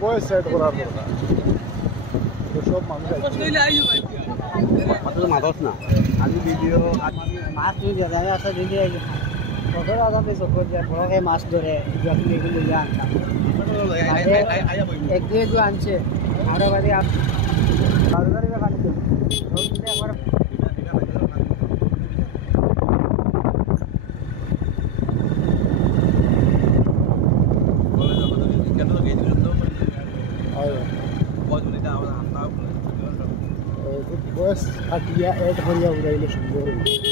বয়স সেট করার দরকার সব মানুষ মাছ না আমি ভিডিও মাছ তুই জায়গায় আছে দিদি কত আদাতে চকুর যায় বড়কে মাছ ধরে এগুলো এগুলো আনতাম এক দুই দু আনছে আরো বাড়ি একবার বয়স কাটিয়া এড হইয়া উড়াইলে সুন্দর